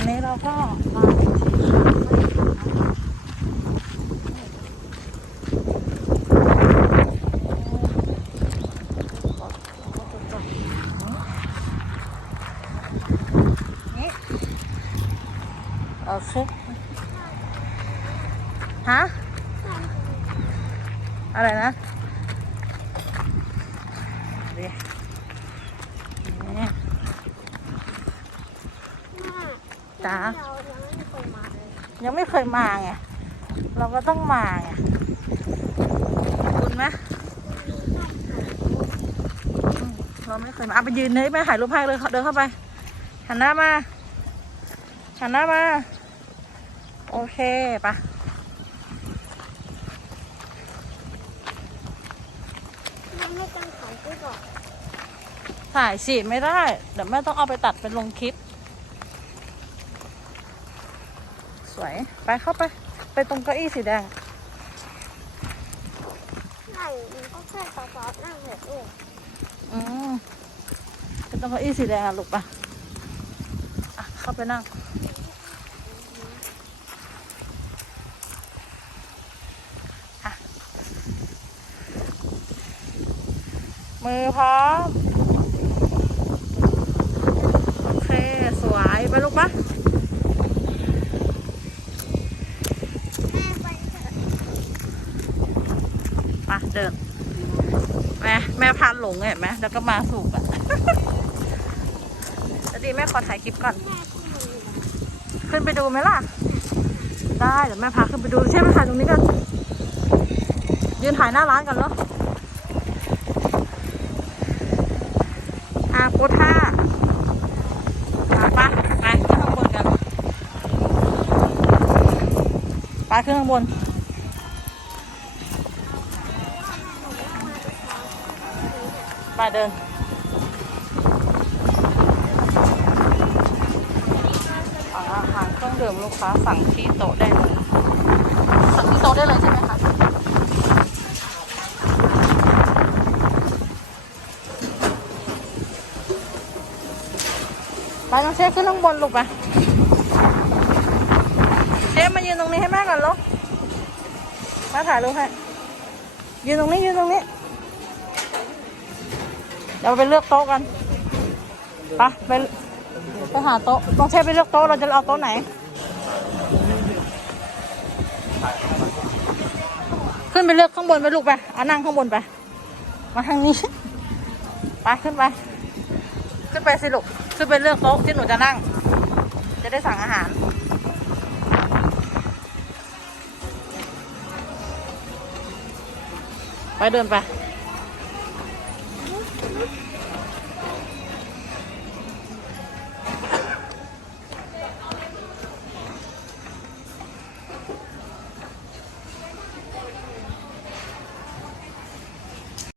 อนนี้เราก็มาถึงที่คาเฟ่นะคะนี่โอเคฮะ อะไรนะเดี๋ยวนี่ จ๊ะเรายังไม่เคยมาเลยยังไม่เคยมาไงเราก็ต้องมาไงคุณไหมอืมเราไม่เคยมาเอาไปยืนเลยแม่ถ่ายรูปให้เลยเดินเข้าไปหันหน้ามาหันหน้ามา โอเคปะยังไม่ต้องถ่ายรูปหรอกถ่ายสิไม่ได้ เดี๋ยวแม่ต้องเอาไปตัดเป็นลงคลิป ส วย ไปเข้าไป ไปตรงเก้าอี้สีแดงใช่มันก็แค่ต่อๆนั่งเหรอเองอืมไปตรงเก้าอี้สีแดงอะลูกปะอะเข้าไปนั่งอะมือพร้อม โอเค สวย ไปลูกปะ แม่ไปเถอะ มา เดินแม่แม่พานหลงเห็นไหมแล้วก็มาสูกอะแล้วดีแม่ขอถ่ายคลิปก่อน ขึ้นไปดูไหมล่ะ ได้เดี๋ยวแม่พาขึ้นไปดูใช่ไหมถ่ายตรงนี้กันยืนถ่ายหน้าร้านกันเนาะอาปูท่ามาปไปขึ้นข้างบนกันไปขึ้นข้างบน ไปเดิน อาหารเครื่องดื่มลูกค้าสั่งที่โต๊ะได้เลยสั่งที่โต๊ะได้เลยใช่ไหมคะไปน้องเชฟขึ้นข้างบนลูกไปเชฟมายืนตรงนี้ให้แม่ก่อนลูกมาถ่ายรูปให้ยืนตรงนี้ยืนตรงนี้ เดี๋ยวไปเลือกโต๊ะกันไปไปไปหาโต๊ะต้องเชฟไปเลือกโต๊ะเราจะเอาโต๊ะไหน ขึ้นไปเลือกข้างบนไปลูกไปเอานั่งข้างบนไป มาทางนี้ไปขึ้นไป ขึ้นไปสิลูกขึ้นไปเลือกโต๊ะที่หนูจะนั่ง จะได้สั่งอาหารไปเดินไป